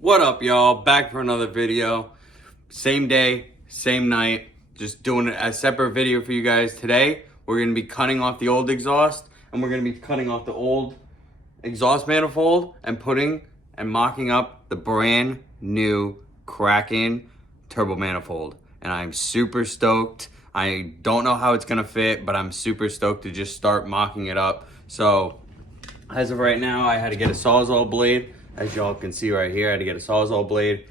What up, y'all? Back for another video. Same day, same night. Just doing a separate video for you guys today. We're going to be cutting off the old exhaust, and we're going to be cutting off the old exhaust manifold and putting and mocking up the brand new Kraken turbo manifold. And I'm super stoked. I don't know how it's going to fit, but I'm super stoked to just start mocking it up. So as of right now, I had to get a Sawzall blade. As y'all can see right here, I had to get a Sawzall blade.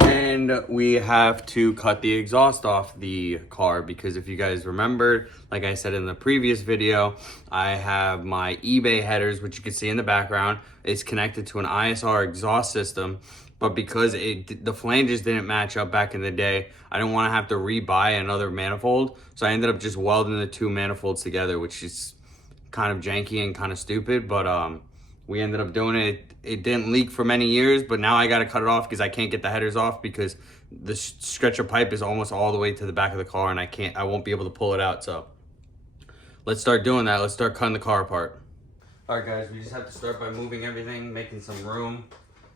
And we have to cut the exhaust off the car because if you guys remembered, like I said in the previous video, I have my eBay headers, which you can see in the background. It's connected to an ISR exhaust system. But because the flanges didn't match up back in the day, I didn't want to have to rebuy another manifold. So I ended up just welding the two manifolds together, which is kind of janky and kind of stupid, but we ended up doing it. It didn't leak for many years, but now I got to cut it off because I can't get the headers off because the stretcher pipe is almost all the way to the back of the car and I won't be able to pull it out. So let's start doing that. Let's start cutting the car apart. All right, guys, we just have to start by moving everything, making some room.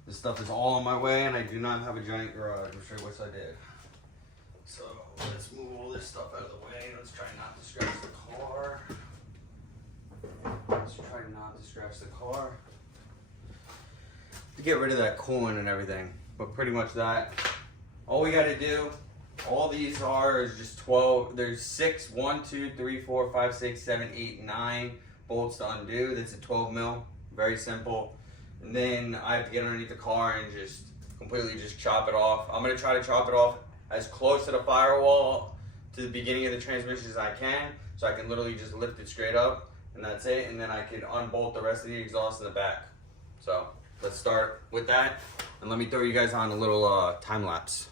This stuff is all on my way and I do not have a giant garage. I'm sure wish I did. So let's move all this stuff out of the way. Let's try not to scratch the car. Let's try not to scratch the car. To get rid of that coolant and everything. But pretty much that. All we gotta do, all these are is just 12. There's 6, 1, 2, 3, 4, 5, 6, 7, 8, 9 bolts to undo. That's a 12 mil. Very simple. And then I have to get underneath the car and just completely just chop it off. I'm gonna try to chop it off as close to the firewall to the beginning of the transmission as I can. So I can literally just lift it straight up. And that's it, and then I can unbolt the rest of the exhaust in the back. So let's start with that, and let me throw you guys on a little time lapse.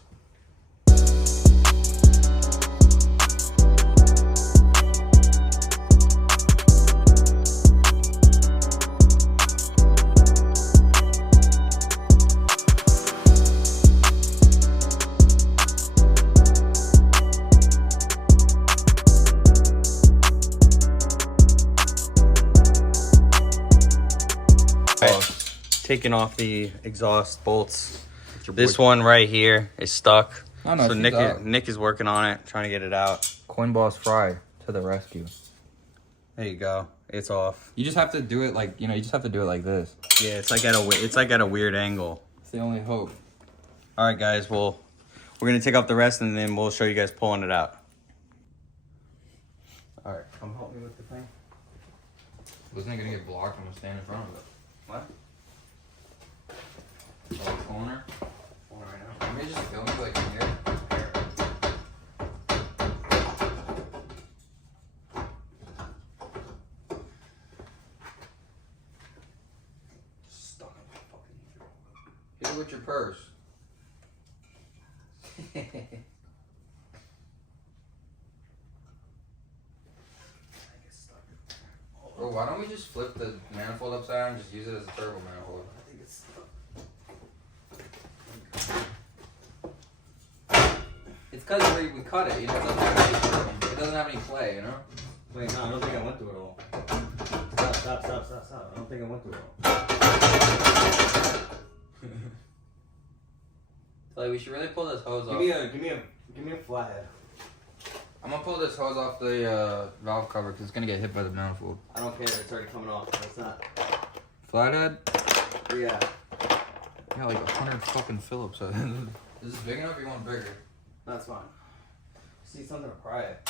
Taking off the exhaust bolts. This one right here is stuck. Oh, no, so Nick is working on it, trying to get it out. Coin Boss Fry to the rescue. There you go. It's off. You just have to do it like, you just have to do it like this. Yeah, it's like at a weird angle. It's the only hope. All right, guys. Well, we're gonna take off the rest and then we'll show you guys pulling it out. All right, come help me with the thing. Wasn't it gonna get blocked? I'm gonna stand in front of it. What? Oh, corner. Right now. Let me just film it like in here. Stuck in my fucking Hit it with your purse. Bro, why don't we just flip the manifold upside down and just use it as a turbo manifold? I think it's stuck. It's because we cut it, it doesn't have any play, Wait, no, I don't think I went through it all. Stop. I don't think I went through it all. Like, we should really pull this hose off. Give me a flathead. I'm gonna pull this hose off the valve cover because it's gonna get hit by the manifold. I don't care. It's already coming off. It's not. Flathead? Yeah. Yeah, like 100 fucking Phillips. Is this big enough or you want bigger? That's fine. See something to pry it.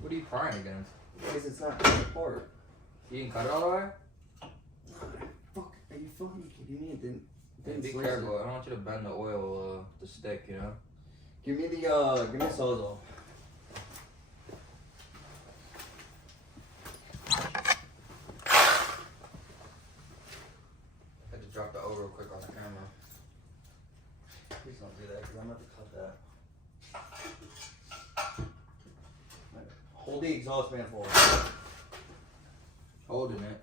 What are you prying against? Because it's not coming apart. You didn't cut it all the way? Fuck, are you fucking kidding me? It didn't Be slice careful. it. I don't want you to bend the oil, the stick, Give me a Sawzall. I had to drop the O real quick on the camera. Please don't do that because I'm about to cut that. Hold the exhaust manifold. Holding it.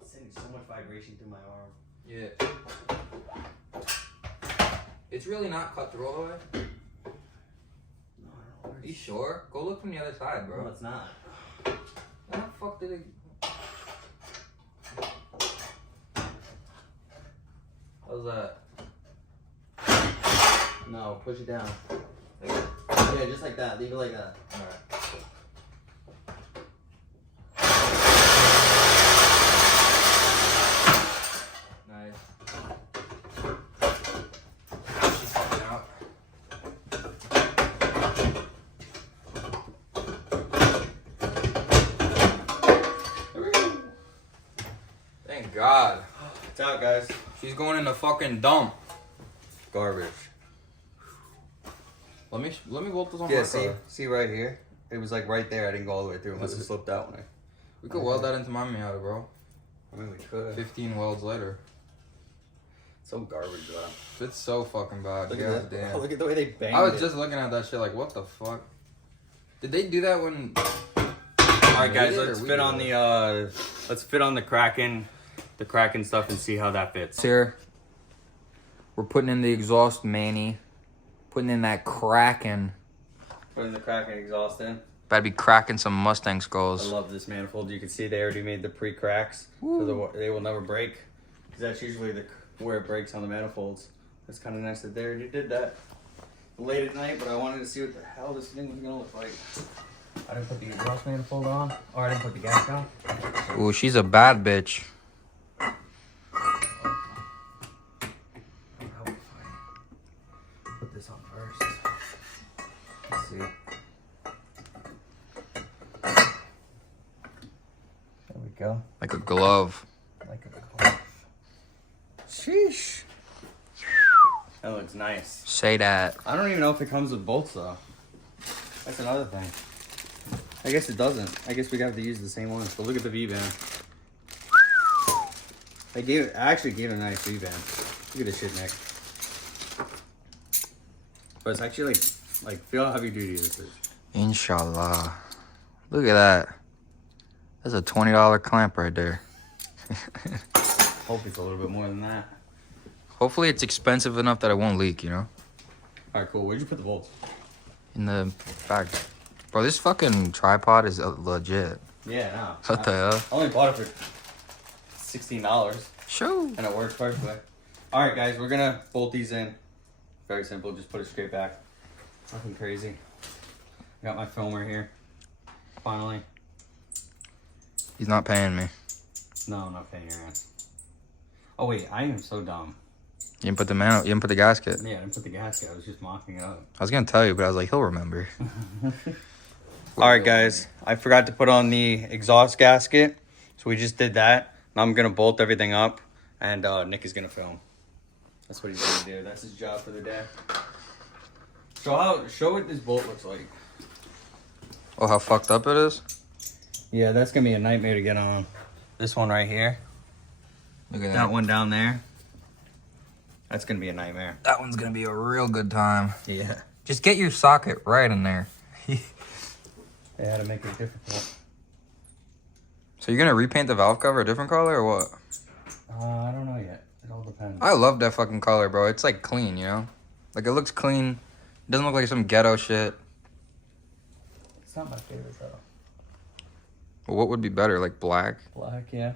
It's sending so much vibration through my arm. Yeah. It's really not cut through all the way. Are you sure? Go look from the other side, bro. No, it's not. How the fuck did it? How's that? No, push it down. Like that? Yeah, just like that. Leave it like that. Alright. Nice. She's coming out. Thank God. It's out, guys. She's going in the fucking dump. Garbage. Let me bolt this on Yeah, my car. see right here? It was like right there. I didn't go all the way through. It must have slipped out when We could weld that into my Miata, bro. I mean, we could. 15 welds later. So garbage, though. It's so fucking bad. Look God at that. damn. Oh, look at the way they banged I was it. just looking at that shit like, what the fuck? Did they do that when? Alright, guys, Made it, let's or we fit did on it? let's fit on the Kraken stuff and see how that fits. Here, we're putting in the exhaust Manny, putting in that Kraken. Putting the Kraken exhaust in. Better be cracking some Mustang I skulls. love this manifold. You can see they already made the pre-cracks, so they will never break. Because that's usually where it breaks on the manifolds. That's kind of nice that they already did that late at night, but I wanted to see what the hell this thing was going to look like. I didn't put the exhaust manifold on, or I didn't put the gas on. Ooh, she's a bad bitch. Put this on first. Let's see. There we go. Like a glove. Like a glove. Sheesh. That looks nice. Say that. I don't even know if it comes with bolts though. That's another thing. I guess it doesn't. I guess we have to use the same ones. But look at the V-band. I actually gave it a nice V-band. Look at this shit, Nick. But it's actually like feel how heavy duty this is. Inshallah. Look at that. That's a $20 clamp right there. Hope it's a little bit more than that. Hopefully it's expensive enough that it won't leak, you know? Alright, cool. Where'd you put the bolts? In the bag. Bro, this fucking tripod is legit. Yeah, no. What the hell? I only bought it for $16. Sure. And it works perfectly. Alright guys, we're gonna bolt these in. Very simple, just put it straight back. Nothing crazy. I got my filmer here. Finally. He's not paying me. No, I'm not paying your ass. Oh wait, I am so dumb. You didn't put you didn't put the gasket. Yeah, I didn't put the gasket. I was just mocking it up. I was gonna tell you, but I was like, he'll remember. Alright guys, I forgot to put on the exhaust gasket. So we just did that. Now I'm gonna bolt everything up and Nick is gonna film. That's what he's gonna do. That's his job for the day. Show what this bolt looks like. Oh, how fucked up it is? Yeah, that's gonna be a nightmare to get on. This one right here. Look at That one down there. That's gonna be a nightmare. That one's gonna be a real good time. Yeah. Just get your socket right in there. They had to make it difficult. So you're gonna repaint the valve cover a different color or what? I don't know yet. It all depends. I love that fucking color, bro. It's like clean, you know? Like it looks clean. It doesn't look like some ghetto shit. It's not my favorite though. Well, what would be better? Like black? Black, yeah.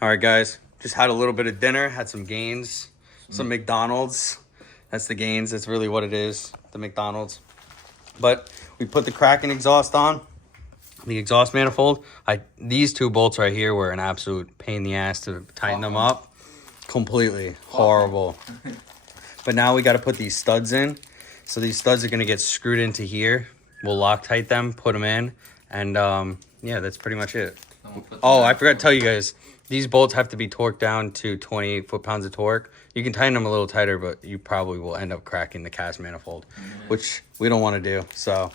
All right, guys. Just had a little bit of dinner. Had some Gaines, some McDonald's. That's the Gaines. That's really what it is. The McDonald's. But we put the Kraken exhaust on. The exhaust manifold. These two bolts right here were an absolute pain in the ass to tighten them up. Completely horrible. But now we got to put these studs in. So these studs are going to get screwed into here. We'll Loctite them, put them in, and yeah, that's pretty much it. Oh, I forgot to tell you guys. These bolts have to be torqued down to 28 foot-pounds of torque. You can tighten them a little tighter, but you probably will end up cracking the cast manifold, which we don't want to do. So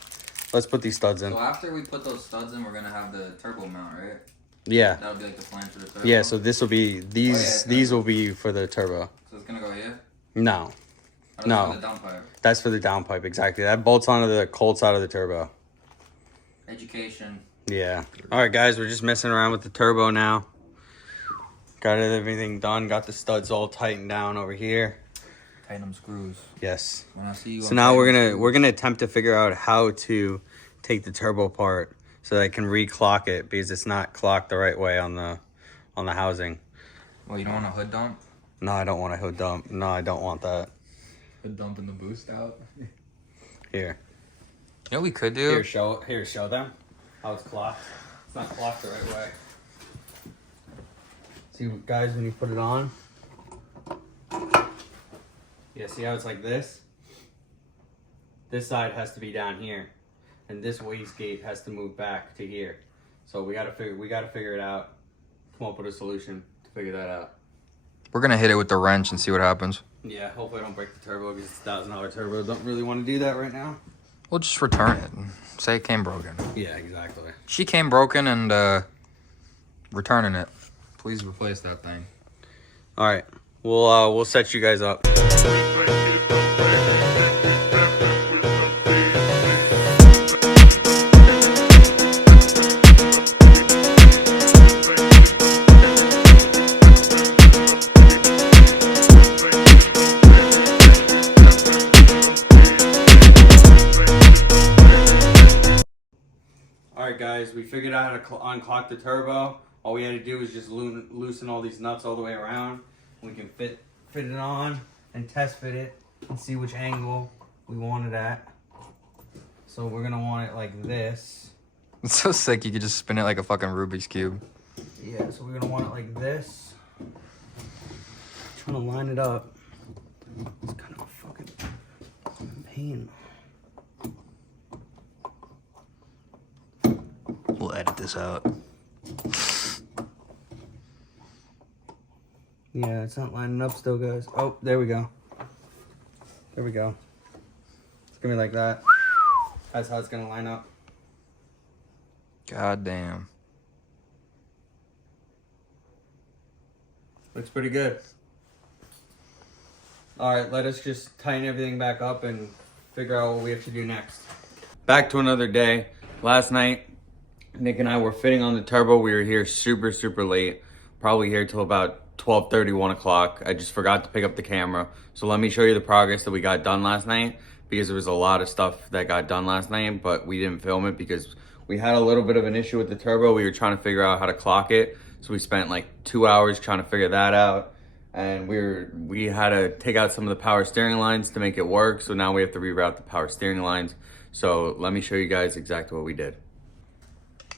let's put these studs in. So after we put those studs in, we're gonna have the turbo mount, right? Yeah. That'll be like the flange for the turbo. Yeah, so this will be, these will be for the turbo. So it's gonna go here? No. Or No. the downpipe? That's for the downpipe, exactly. That bolts onto the cold side of the turbo. Education. Yeah. All right, guys, we're just messing around with the turbo now. Got everything done. Got the studs all tightened down over here. Tighten them screws. Yes. When I see you, So I'm now tightening we're gonna attempt to figure out how to take the turbo apart so that I can re-clock it because it's not clocked the right way on the housing. Well, you don't want a hood dump? No, I don't want a hood dump. No, I don't want that. Hood dumping the boost out? Here. You know what we could do? Show them how it's clocked. It's not clocked the right way. See, guys, when you put it on. Yeah, see how it's like this? This side has to be down here, and this wastegate has to move back to here. So we gotta figure it out. Come up with a solution to figure that out. We're gonna hit it with the wrench and see what happens. Yeah, hopefully I don't break the turbo because it's $1,000 turbo. Don't really want to do that right now. We'll just return it and say it came broken. Yeah, exactly. She came broken and returning it. Please replace that thing. All right, we'll set you guys up. Alright guys, we figured out how to unclock the turbo. All we had to do was just loosen all these nuts all the way around. We can fit it on and test fit it and see which angle we want it at. So we're gonna want it like this. It's so sick, you could just spin it like a fucking Rubik's Cube. Yeah, so we're gonna want it like this. Trying to line it up. It's kind of a fucking pain. We'll edit this out. Yeah, it's not lining up still, guys. Oh, there we go. There we go. It's gonna be like that. That's how it's gonna line up. God damn. Looks pretty good. All right, let us just tighten everything back up and figure out what we have to do next. Back to another day. Last night, Nick and I were fitting on the turbo. We were here super, super late. Probably here till about 12:30, 1 o'clock. I just forgot to pick up the camera. So let me show you the progress that we got done last night because there was a lot of stuff that got done last night, but we didn't film it because we had a little bit of an issue with the turbo. We were trying to figure out how to clock it. So we spent like 2 hours trying to figure that out. And we had to take out some of the power steering lines to make it work. So now we have to reroute the power steering lines. So let me show you guys exactly what we did.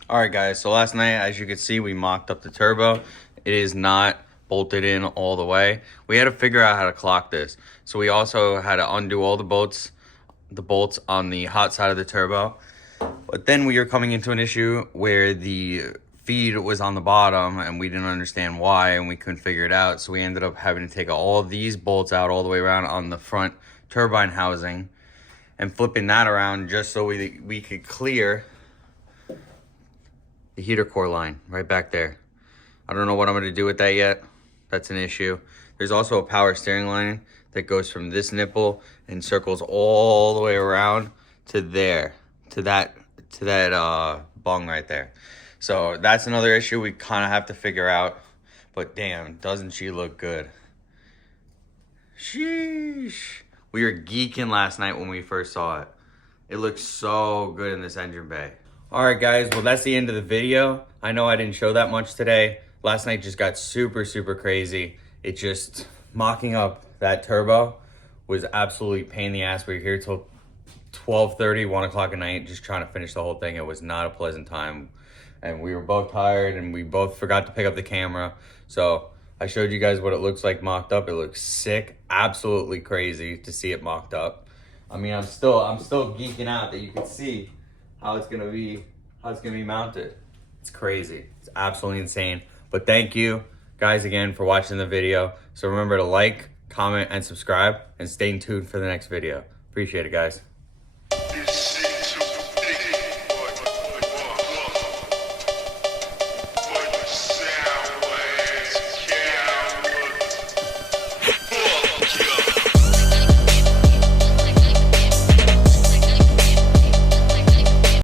All right, guys, so last night, as you can see, we mocked up the turbo. It is not bolted in all the way. We had to figure out how to clock this. So we also had to undo all the bolts on the hot side of the turbo. But then we were coming into an issue where the feed was on the bottom and we didn't understand why and we couldn't figure it out. So we ended up having to take all these bolts out all the way around on the front turbine housing and flipping that around just so we could clear the heater core line right back there. I don't know what I'm gonna do with that yet. That's an issue. There's also a power steering line that goes from this nipple and circles all the way around to there, to that bung right there. So that's another issue we kind of have to figure out. But damn, doesn't she look good? Sheesh. We were geeking last night when we first saw it. It looks so good in this engine bay. All right, guys, well, that's the end of the video. I know I didn't show that much today. Last night just got super, super crazy. It just, mocking up that turbo was absolutely pain in the ass. We were here till 12:30, 1 o'clock at night, just trying to finish the whole thing. It was not a pleasant time. And we were both tired and we both forgot to pick up the camera. So I showed you guys what it looks like mocked up. It looks sick, absolutely crazy to see it mocked up. I mean, I'm still geeking out that you can see how it's gonna be mounted. It's crazy. It's absolutely insane. But thank you guys again for watching the video. So remember to like, comment, and subscribe, and stay tuned for the next video. Appreciate it, guys.